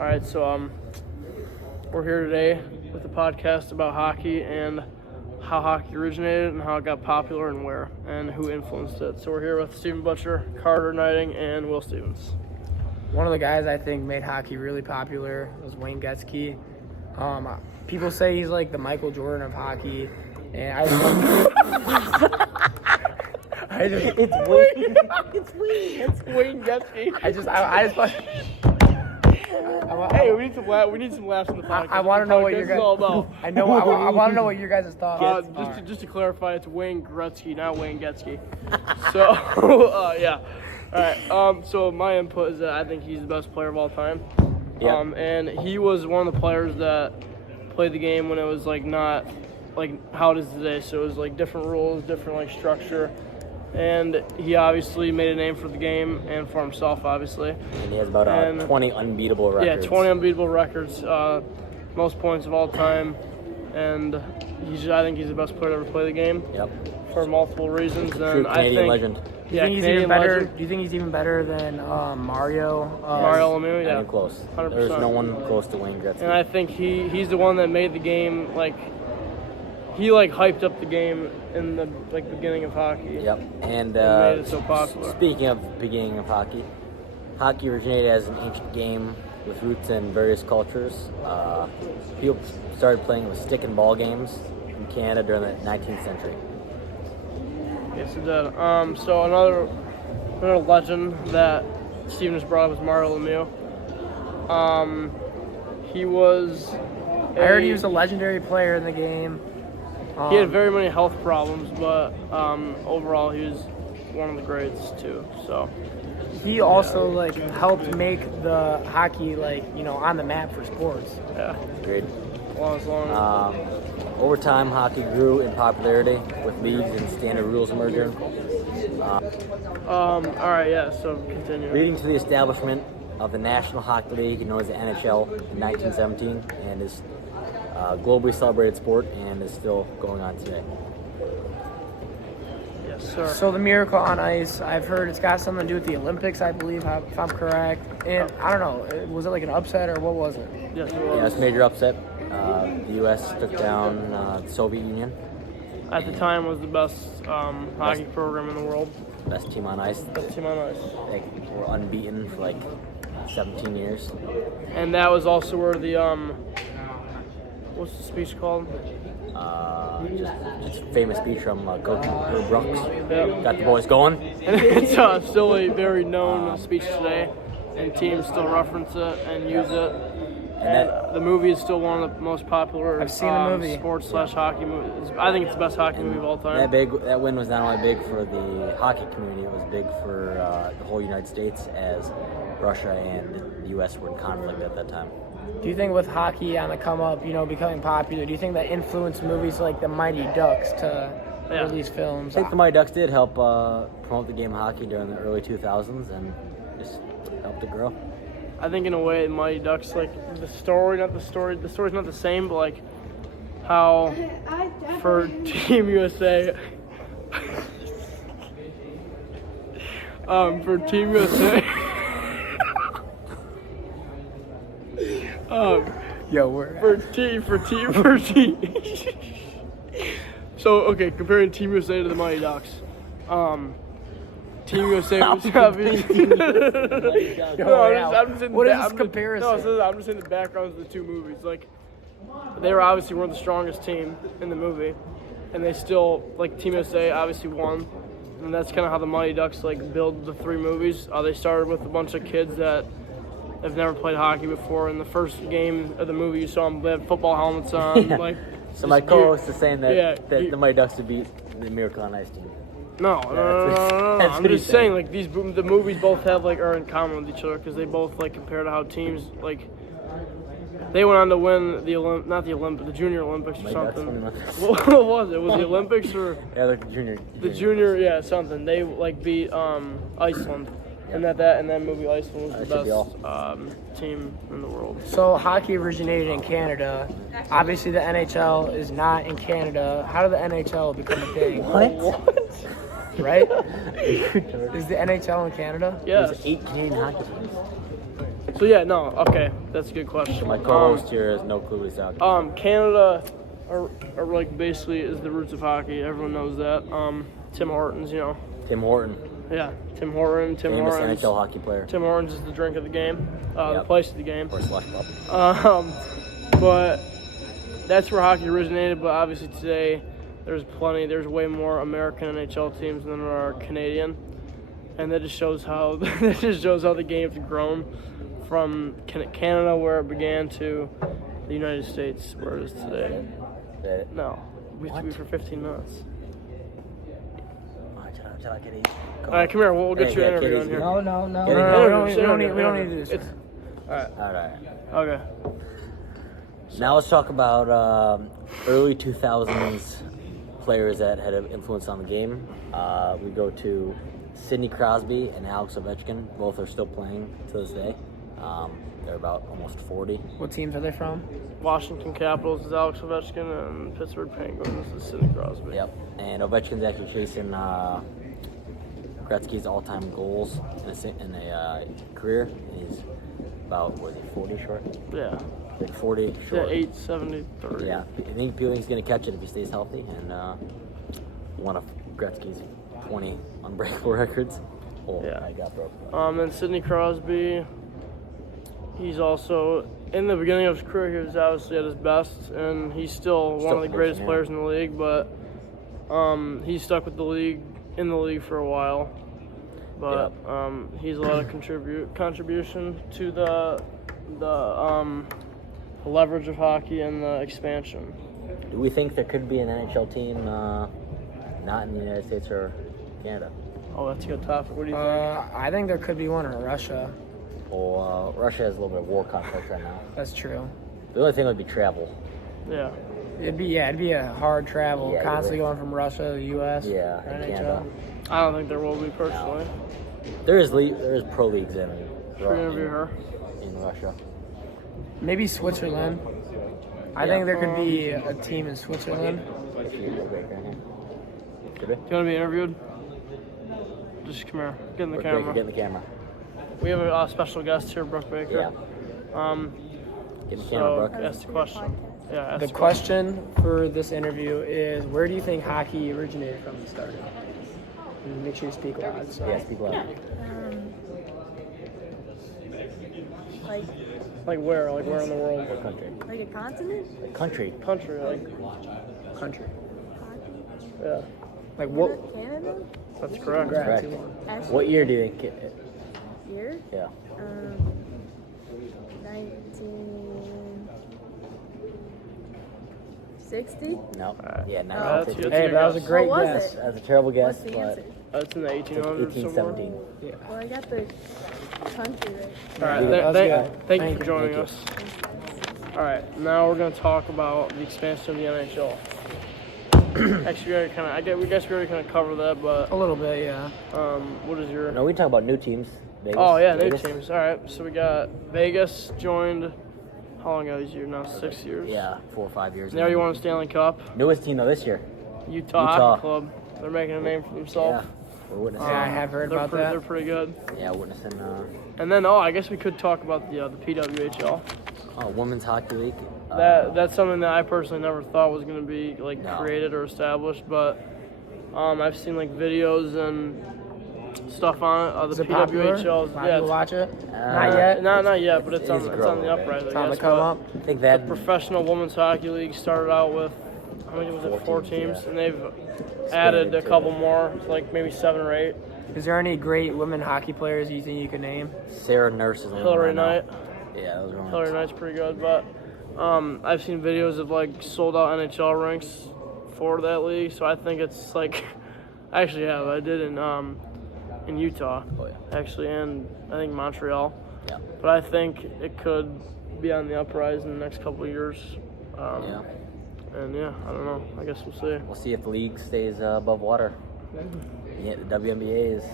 All right, so we're here today with a podcast about hockey and how hockey originated and how it got popular and where and who influenced it. So we're here with Stephen Butcher, Carter Knighting, and Will Stevens. One of the guys I think made hockey really popular was Wayne Gretzky. People say he's like the Michael Jordan of hockey, and I just It's Wayne Gretzky. I just Hey, we need some laughs in the podcast. I want to know what your guys all about. I want to know what your guys' thoughts are. Just to clarify, it's Wayne Gretzky, not Wayne Gretzky. So yeah. All right. So my input is that I think he's the best player of all time. Yep. And he was one of the players that played the game when it was like not like how it is today. So it was like different rules, different like structure. And he obviously made a name for the game and for himself, obviously. And he has about 20 unbeatable records. Yeah, 20 unbeatable records, most points of all time. And I think he's the best player to ever play the game. Yep. For multiple reasons. True Canadian legend. Yeah, Do you think he's even better than Mario? Mario Lemieux, yeah. Not even close. 100%. There's no one close to Wayne Gretzky. And I think he's the one that made the game he hyped up the game in the beginning of hockey. Yep. And made it so popular. Speaking of the beginning of hockey, hockey originated as an ancient game with roots in various cultures. People started playing with stick and ball games in Canada during the 19th century. Yes, it did. So another legend that Steven just brought up was Mario Lemieux. He was. I heard he was a legendary player in the game. He had very many health problems, but overall he was one of the greats too. So he also helped make the hockey on the map for sports. Yeah. Agreed. Long. Over time, hockey grew in popularity with leagues and standard rules emerging. All right, yeah. So continue. Leading to the establishment of the National Hockey League, known as the NHL, in 1917, and is a globally celebrated sport and is still going on today. Yes, sir. So the Miracle on Ice, I've heard it's got something to do with the Olympics, I believe, if I'm correct. And I don't know, was it like an upset or what was it? Yes, it was. Yeah, it's a major upset. The U.S. took down the Soviet Union. At the time, was the best hockey program in the world. Best team on ice. Best team on ice. They were unbeaten for 17 years. And that was also where the what's the speech called? Just a famous speech from Coach Herb Brooks. Yep. Got the boys going. And it's still a very known speech today, and teams still reference it and use it. And the movie is still one of the most popular I've seen the movie. sports/hockey movies. I think it's the best hockey movie of all time. That win was not only big for the hockey community, it was big for the whole United States, as Russia and the U.S. were in conflict at that time. Do you think with hockey on the come up, becoming popular, do you think that influenced movies like The Mighty Ducks to release films? I think the Mighty Ducks did help promote the game of hockey during the early 2000s and just helped it grow. I think in a way, the Mighty Ducks, the story's not the same, but how for Team USA, for Team USA, for team. So okay, comparing Team USA to the Mighty Ducks, Team USA was obviously. What is this comparison? No, I'm just saying the backgrounds of the two movies. They were obviously one of the strongest team in the movie, and they still Team USA obviously won, and that's kind of how the Mighty Ducks build the three movies. They started with a bunch of kids that have never played hockey before. In the first game of the movie, you saw them they had football helmets on. Yeah. So my co-host is saying that the Mighty Ducks would beat the Miracle on Ice team. No. I'm just saying, the movies both have are in common with each other because they both compare to how teams they went on to win the Junior Olympics or something. What was it? Was the Olympics or? Yeah, the junior. The junior, yeah, something. They beat Iceland, and that movie Iceland was the best team in the world. So hockey originated in Canada. Obviously, the NHL is not in Canada. How did the NHL become a thing? What? Right? Is the NHL in Canada? Yes. There's 8 Canadian hockey teams. So yeah, no, okay, that's a good question. My co-host here has no clue what he's talking about. Canada are like basically is the roots of hockey. Everyone knows that. Tim Hortons, Tim Horton, Yeah, Tim Hortons. famous NHL hockey player. Tim Hortons is the drink of the game, the Yep. place of the game. Or slush pub. But that's where hockey originated. But obviously today, there's way more American NHL teams than there are Canadian, and that just shows how the game's grown from Canada, where it began, to the United States, where it is today. No, we have to be for 15 minutes. All right, come here. We'll get you an interview on here. No. Get it. We don't need to do this. All right. All right. Okay. Now let's talk about early 2000s players that had an influence on the game. We go to Sidney Crosby and Alex Ovechkin. Both are still playing to this day. They're about almost 40. What teams are they from? Washington Capitals is Alex Ovechkin, and Pittsburgh Penguins is Sidney Crosby. Yep. And Ovechkin's actually chasing Gretzky's all-time goals in a career. He's about, 40 short? Yeah. Like 40 Yeah, short. 873. Yeah. I think people think he's going to catch it if he stays healthy. And one of Gretzky's 20 unbreakable records. Oh, Yeah. I got broke. And Sidney Crosby, he's also, in the beginning of his career, he was obviously at his best, and he's still one of the greatest pitching, yeah. players in the league, but he's stuck with the league for a while. But he's a lot of contribution to the leverage of hockey and the expansion. Do we think there could be an NHL team not in the United States or Canada? Oh, that's a good topic. What do you think? I think there could be one in Russia. Well, Russia has a little bit of war conflict right now. That's true. The only thing would be travel. Yeah. It'd be a hard travel, Yeah, constantly you're going from Russia to the U.S. Yeah, for and NHL. Canada. I don't think there will be personally. There is pro leagues in Should we interview her? in Russia. Maybe Switzerland. I think there could be a team in Switzerland. If you go break right here. Should we? Do you want to be interviewed? Just come here. Get in the camera. Get in the camera. We have a special guest here, Brooke Baker. Yeah. Get in the camera, Brooke. Ask the question. Yeah, ask The question for this interview is, where do you think hockey originated from and started? And make sure you speak loud. So. Yeah, speak loud. Like where? Like where in the world? What country? Like a continent? Like country. Country, like Country. yeah. Like what? Canada? That's correct. Correct. Actually, What year do you think? year? Yeah. 1960? No. Yeah, That's 1950. good. Hey, that was a great What was guess. it? That's a terrible guess, What's the but answer? It's in the 1800s. 1817. Yeah. Well, I got the country right. All right. Yeah, that's good. Thank you Thank for you. joining Thank us. All right. Now we're gonna talk about the expansion of the NHL. Actually, we already kind of covered that, but A little bit, yeah. what is your? No, we talk about new teams. Vegas. Oh yeah, new Vegas. teams. All right. So we got Vegas joined. How long ago is year now? 6 years. Yeah, 4 or 5 years. They already won a Stanley Cup. Newest team though this year. Utah Utah. Hockey Club. They're making a name for themselves. Yeah, we're witnessing. Yeah, I have heard about that. They're pretty good. Yeah, witnessing. And then, I guess we could talk about the PWHL. Women's hockey league. That's something that I personally never thought was going to be No. created or established, but I've seen videos and stuff on it. Is The it popular? PWHL. A lot of people watch it? Uh, Not yet? Not yet, but it's It's on the growing, right? uprise. It's I on the guess, come but up. I think that Professional Women's Hockey League started out with, how many was it? 4 4 teams, teams, yeah. and they've added a Expanded couple to- more, like maybe 7 or 8. Is there any great women hockey players you think you could name? Sarah Nurse is the Hillary one I know. Knight. Yeah, those are Hillary Knight's pretty good, but I've seen videos of sold out NHL rinks for that league, so I think it's I actually have. I did in Utah, Oh yeah. actually, and I think Montreal. Yeah. But I think it could be on the uprise in the next couple of years. Yeah. And yeah, I don't know. I guess we'll see. We'll see if the league stays above water. Yeah, the WNBA is.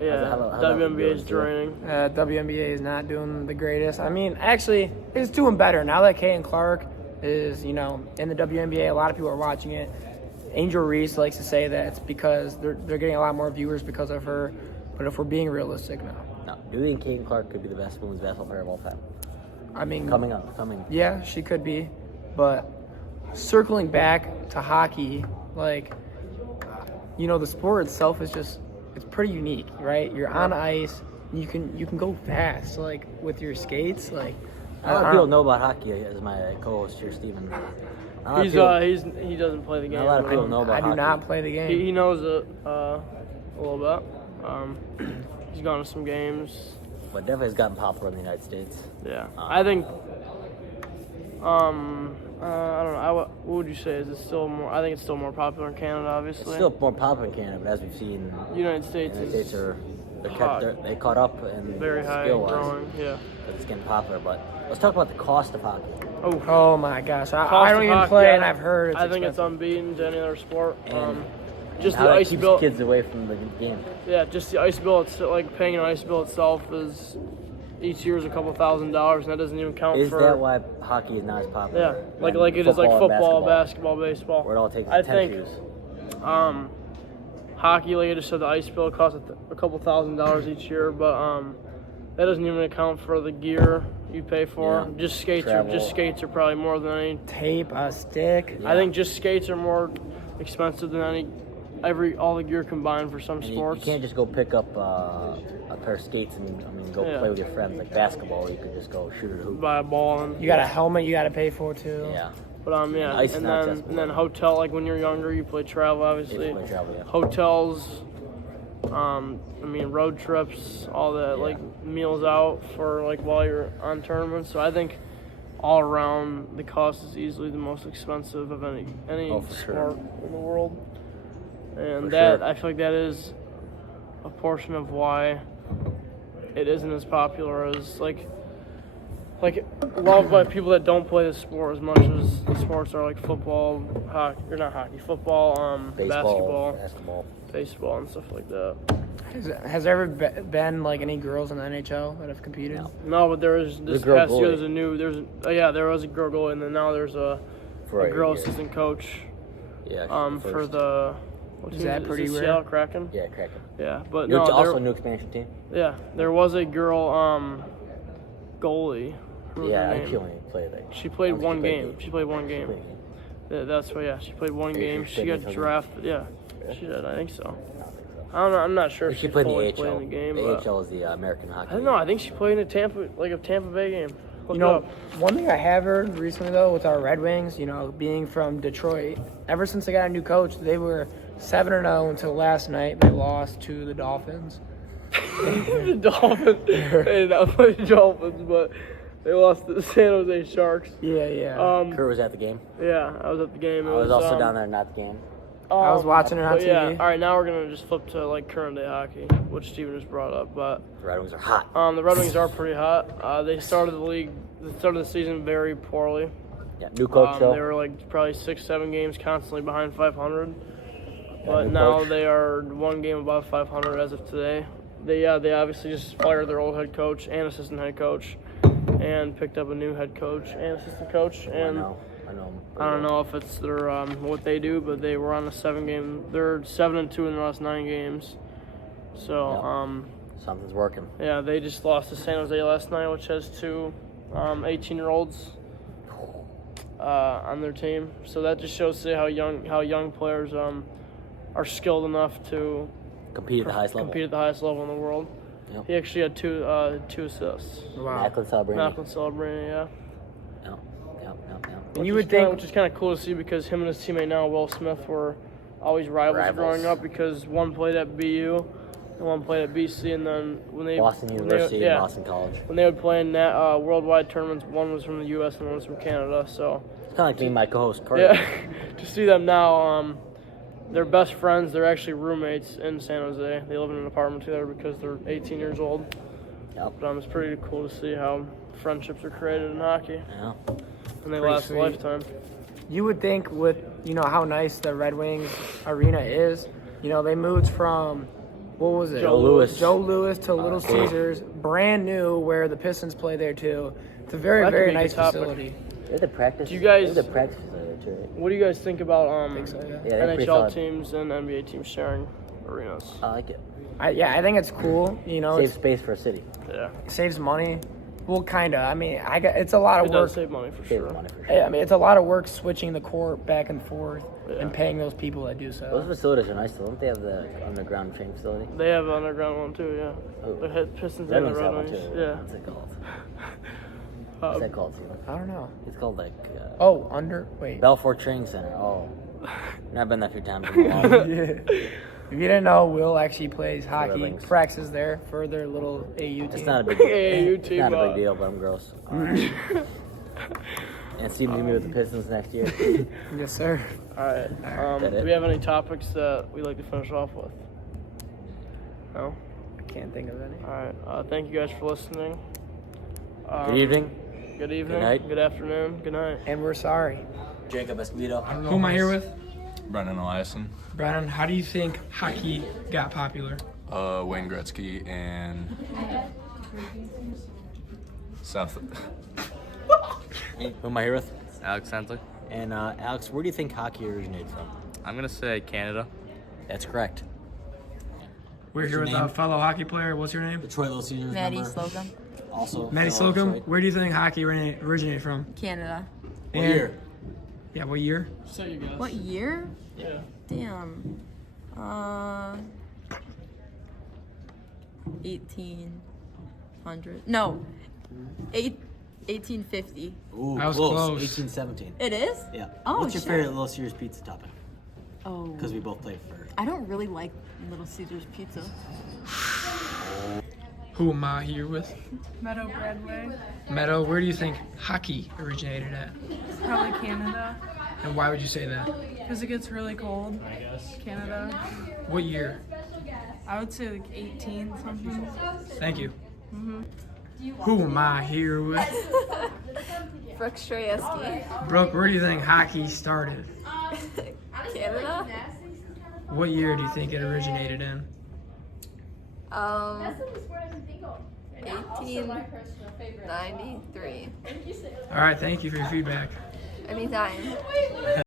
Yeah, how's that WNBA is doing? draining. WNBA is not doing the greatest. I mean, actually, it's doing better. Now that Caitlin Clark is, in the WNBA, a lot of people are watching it. Angel Reese likes to say that it's because they're getting a lot more viewers because of her. But if we're being realistic now, No, Do you think Caitlin Clark could be the best women's basketball player of all time? I mean, Coming. yeah, she could be. But circling back to hockey, like, the sport itself is just, it's pretty unique, right? You're on ice, you can go fast, like, with your skates, like. A lot of people know about hockey as my co-host here, Steven. He doesn't play the game. A lot of people know about I hockey. do not play the game. He knows it a little bit. He's gone to some games. But definitely has gotten popular in the United States. Yeah, I think. I don't know. What would you say? Is it still more? I think it's still more popular in Canada, obviously. It's still more popular in Canada, but as we've seen, United States they caught up and very high, skill-wise. growing. Yeah. It's getting popular. But let's talk about the cost of hockey. Oh my gosh, I Cost don't of even hockey, play, and I've heard it's I think it's expensive. unbeaten to any other sport. And Just how the it ice keeps bill. kids away from the game. Yeah, just the ice bill. It's like paying an ice bill itself is each year is a couple $1,000s, and that doesn't even count Is for. that why hockey is not as Yeah, popular? like than it is like and football, basketball, baseball. Where it all takes I 10 think shoes. hockey, like I just said, the ice bill costs a couple $1,000s each year, but that doesn't even account for the gear you pay for. Yeah. Just skates are probably more than any. Tape, a stick. I think just skates are more expensive than all the gear combined for some And sports. you can't just go pick up a pair of skates and go play with your friends like basketball. You could just go shoot a hoop. Buy a ball and You got a helmet you got to pay for too. Yeah. But yeah, Ice is and not then accessible. hotel, like when you're younger, you play travel obviously. If you play travel, yeah. Hotels, road trips, all that, like meals out for like while you're on tournaments. So I think all around the cost is easily the most expensive of any for sport sure. in the world. And For sure. I feel like that is a portion of why it isn't as popular as like loved by people that don't play the sport as much as the sports are like football, hockey, or not hockey, football, Baseball, basketball, baseball, and stuff like that. Has there ever been like any girls in the NHL that have competed? No. No, but there is this girl past year. goalie. There was a girl goalie, and then now there's a girl assistant coach. Yeah. For the. What Is team that pretty it rare? Seattle Kraken? Yeah, Kraken. Yeah, but You're no, also a new expansion team. yeah, there was a girl goalie. Who was Yeah, her I name? actually only played like. She played I think one played game. She played one game. Yeah, that's why. Yeah, she played one Maybe game. she She played got until then. drafted. Yeah, Yeah. she did. I think so. I don't think so. I don't know. I'm not sure if She she played in fully the played AHL. in the game. The but AHL is the American Hockey I don't know. I think she played in a Tampa Bay game. Look it up. One thing I have heard recently though with our Red Wings, being from Detroit, ever since they got a new coach, they were 7-0 until last night. They lost to the Dolphins. The Dolphins. They did not play the Dolphins, but they lost to the San Jose Sharks. Yeah. Kurt was at the game. Yeah, I was at the game. I was also down there, not the game. I was watching it on but yeah, TV. all right, now we're gonna just flip to like current day hockey, which Steven just brought up. But The Red Wings are hot. the Red Wings are pretty hot. They started the season very poorly. Yeah, new coach though. They were like probably 6-7 games constantly behind 500. But new now coach. they are one game above 500 as of today. They obviously just fired their old head coach and assistant head coach, and picked up a new head coach and assistant coach. And I know. I don't know if it's their what they do, but they were on a 7-game. They're 7-2 in the last 9 games. So Something's working. yeah, they just lost to San Jose last night, which has 2 18-year-olds on their team. So that just shows how young players are skilled enough to Compete at the highest level. compete at the highest level in the world. Yep. He actually had 2 assists. Wow. Macklin Celebrini. Malcolm Celebrini, yeah. Yep. And you would think which is kind of cool to see because him and his teammate now, Will Smith, were always rivals growing up because one played at BU and one played at BC, and then Boston University and Boston College. when they would play in worldwide tournaments, one was from the U.S. and one was from Canada. So It's kind of like me and my co-host Carter. yeah, to see them now, they're best friends. They're actually roommates in San Jose. They live in an apartment together because they're 18 years old. Yep. But it's pretty cool to see how friendships are created in hockey, Yeah. and they Pretty last sweet. a lifetime. you would think with how nice the Red Wings arena is, they moved from what was it? Joe Louis. Joe Louis to Little cool. Caesars, brand new where the Pistons play there too. It's a very That could very be a nice good topic. facility. They have the practice. Do you guys- They have the practice facility too, right? What do you guys think about think so, yeah. Yeah, they're pretty NHL solid. teams and NBA teams sharing arenas? I like it. I think it's cool. You know, Save it space for a city. Yeah. saves money. Well, kinda. I mean, it's a lot It of does work. save money for Save sure. money for sure. I mean, it's a lot of work switching the court back and forth Yeah. and paying those people that do Those so. facilities are nice though. Don't they have the underground train facility? They have an underground one too, yeah. Oh. The Pistons Red and the Wings Red have one Wings. too. Yeah. What's it called? What's that called? I don't know. It's called like Oh, wait. Belfour Training Center. Oh, I've been there a few times. In a while. Yeah. If you didn't know, Will actually plays hockey. Wings. Prax is there for their little AU team. It's not a big deal. AAU It's team, not a big uh, deal, but I'm gross. And Steven's gonna be with the Pistons next year. Yes, sir. Alright. That Do it? we have any topics that we'd like to finish off with? No? I can't think of any. Alright. Thank you guys for listening. Good evening. Good evening. night. Good afternoon. Good night. And we're sorry. Jacob Escobedo. Who am I here with? Brendan Eliason, Brennan, how do you think hockey got popular? Wayne Gretzky, and South. Who am I here with? Alex Sandler. And Alex, where do you think hockey originated from? I'm gonna say Canada. That's correct. We're What's here your with name? a fellow hockey player. What's your name? Detroit Little Caesars Maddie member. Slocum, Also. Maddie fellow Slocum. Detroit. Where do you think hockey originated from? Canada. What And- year? Yeah, what year? Say your guess. What year? Yeah. Damn. 1800. No. 1850. Ooh, I was close. close. 1817. It is? Yeah. Oh, What's your shit. favorite Little Caesars pizza topping? Oh. Because we both played for. I don't really like Little Caesars pizza. Who am I here with? Meadow Breadway, Meadow, where do you think hockey originated at? probably Canada, And why would you say that? because it gets really cold. Canada, What year? I would say like 18 something. Thank you. Who am I here with? Brooke Strayevsky. Brooke, where do you think hockey started? Canada. What year do you think it originated in? 1893. All right, thank you for your feedback. Anytime.